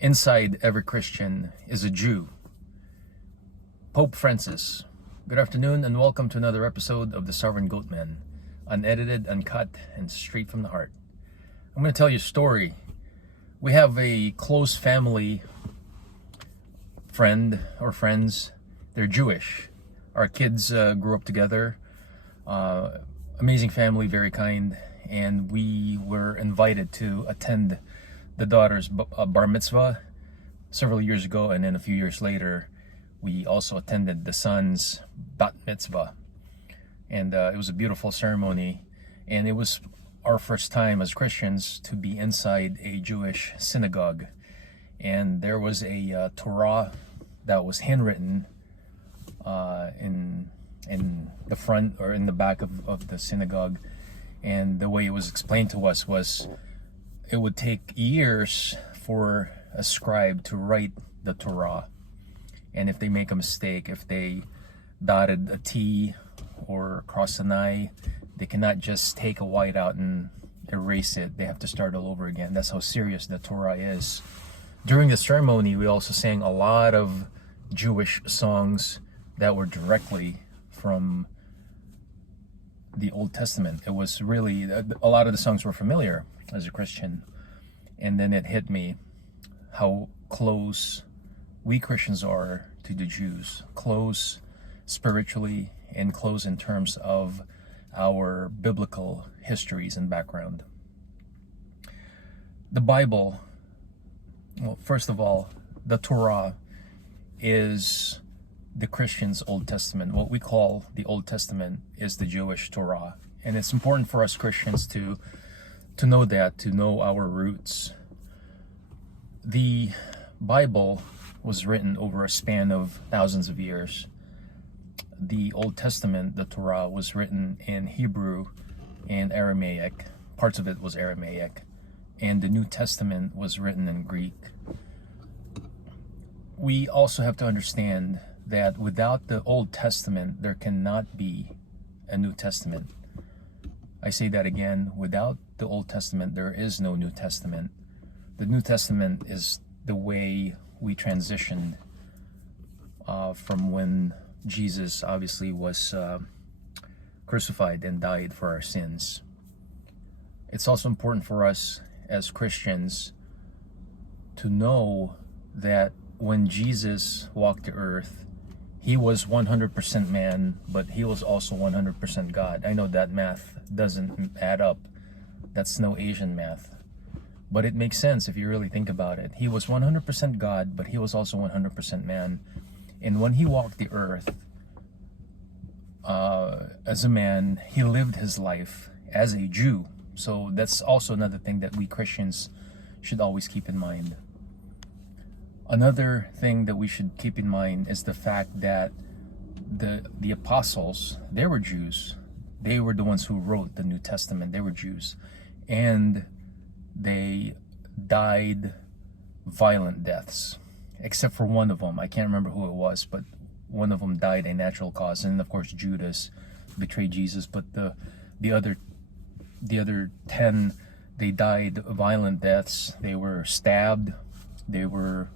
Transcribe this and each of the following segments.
Inside every Christian is a Jew. Pope Francis. Good afternoon and welcome to another episode of the Sovereign Goatman, unedited, uncut, and straight from the heart. I'm going to tell you a story. We have a close family friend or friends. They're Jewish. Our kids grew up together. Amazing family, very kind, and we were invited to attend the daughter's bar mitzvah several years ago, and then a few years later we also attended the son's bat mitzvah, and it was a beautiful ceremony, and it was our first time as Christians to be inside a Jewish synagogue. And there was a Torah that was handwritten in the front or in the back of the synagogue, and the way it was explained to us was it would take years for a scribe to write the Torah, and if they make a mistake, if they dotted a T or crossed an I, they cannot just take a white out and erase it. They have to start all over again. That's how serious the Torah is. During the ceremony, we also sang a lot of Jewish songs that were directly from the Old Testament. It was really, a lot of the songs were familiar as a Christian. And then it hit me how close we Christians are to the Jews. Close spiritually and close in terms of our biblical histories and background. The Bible, well, first of all, the Torah is the Christian's Old Testament. What we call the Old Testament is the Jewish Torah. And it's important for us Christians to know that, to know our roots. The Bible was written over a span of thousands of years. The Old Testament, the Torah, was written in Hebrew and Aramaic. Parts of it was Aramaic. And the New Testament was written in Greek. We also have to understand that without the Old Testament, there cannot be a New Testament. I say that again, without the Old Testament, there is no New Testament. The New Testament is the way we transitioned from when Jesus obviously was crucified and died for our sins. It's also important for us as Christians to know that when Jesus walked the earth, he was 100% man, but he was also 100% God. I know that math doesn't add up. That's no Asian math. But it makes sense if you really think about it. He was 100% God, but he was also 100% man. And when he walked the earth as a man, he lived his life as a Jew. So that's also another thing that we Christians should always keep in mind. Another thing that we should keep in mind is the fact that the apostles, they were Jews. They were the ones who wrote the New Testament. They were Jews. And they died violent deaths, except for one of them. I can't remember who it was, but one of them died a natural cause. And of course, Judas betrayed Jesus. But the other 10, they died violent deaths. They were stabbed. They were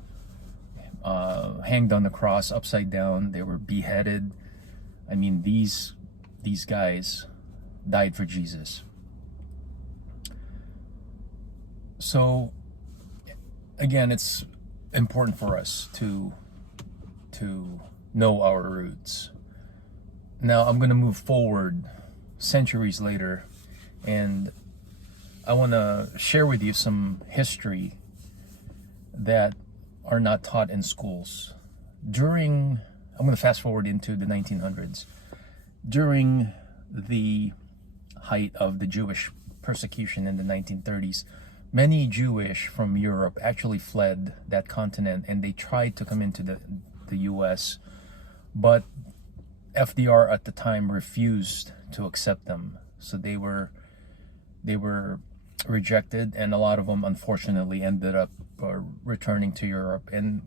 hanged on the cross upside down. They were beheaded. I mean, these guys died for Jesus. So again, it's important for us to know our roots. Now I'm going to move forward centuries later, and I want to share with you some history that are not taught in schools. I'm going to fast forward into the 1900s. During the height of the Jewish persecution in the 1930s, many Jewish from Europe actually fled that continent, and they tried to come into the US, but FDR at the time refused to accept them. So they were rejected, and a lot of them unfortunately ended up returning to Europe. And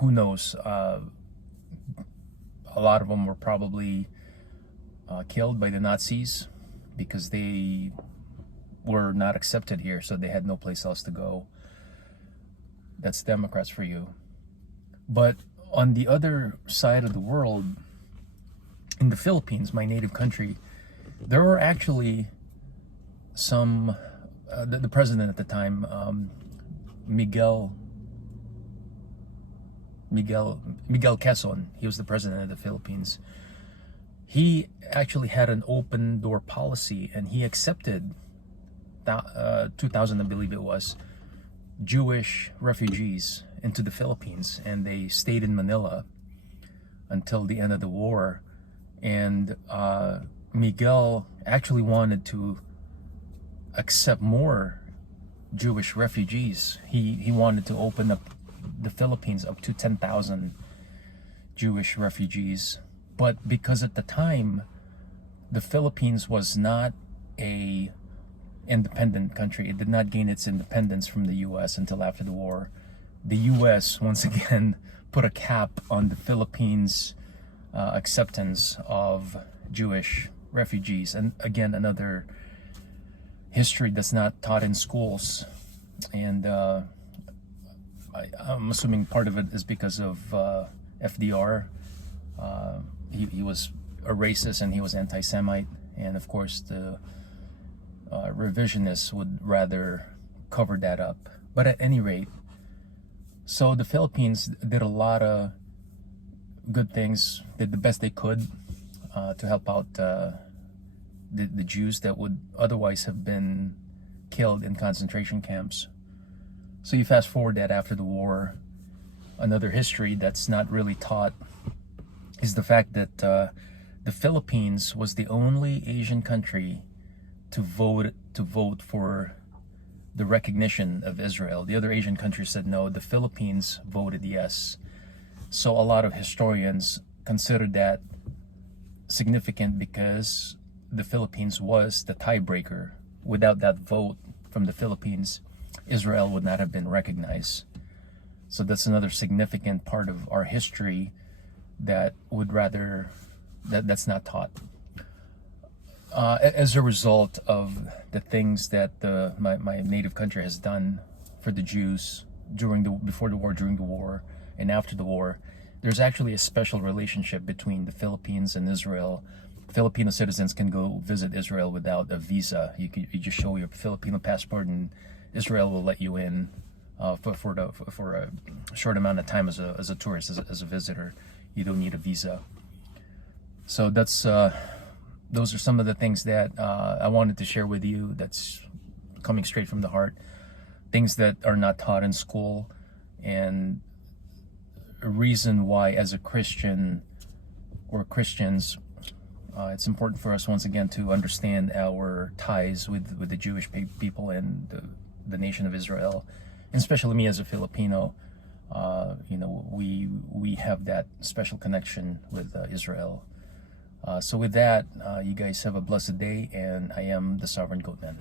who knows, a lot of them were probably killed by the Nazis because they were not accepted here, so they had no place else to go. that's Democrats for you. But on the other side of the world, in the Philippines, my native country, there were actually some, the president at the time, Miguel Quezon, he was the president of the Philippines. He actually had an open door policy, and he accepted 2,000, I believe it was, Jewish refugees into the Philippines, and they stayed in Manila until the end of the war. And Miguel actually wanted to accept more Jewish refugees. He wanted to open up the Philippines up to 10,000 Jewish refugees. But because at the time, the Philippines was not a independent country. It did not gain its independence from the US until after the war. The US once again put a cap on the Philippines' acceptance of Jewish refugees. And again, another history that's not taught in schools. And I'm assuming part of it is because of FDR. He was a racist and he was anti-Semite. And of course, the revisionists would rather cover that up. But at any rate, so the Philippines did a lot of good things, did the best they could to help out the Jews that would otherwise have been killed in concentration camps. So you fast forward that after the war, another history that's not really taught is the fact that the Philippines was the only Asian country to vote for the recognition of Israel. The other Asian countries said no. The Philippines voted yes. So a lot of historians consider that significant because the Philippines was the tiebreaker. Without that vote from the Philippines, Israel would not have been recognized. So that's another significant part of our history that would rather that's not taught. As a result of the things that my native country has done for the Jews before the war, during the war, and after the war, there's actually a special relationship between the Philippines and Israel. Filipino citizens can go visit Israel without a visa. You just show your Filipino passport, and Israel will let you in for a short amount of time as a tourist, as a visitor. You don't need a visa. So that's those are some of the things that I wanted to share with you. That's coming straight from the heart. Things that are not taught in school, and a reason why, as a Christian or Christians, it's important for us once again to understand our ties with the Jewish people and the nation of Israel, and especially me as a Filipino. We have that special connection with Israel. So with that, you guys have a blessed day, and I am the Sovereign Goat Man.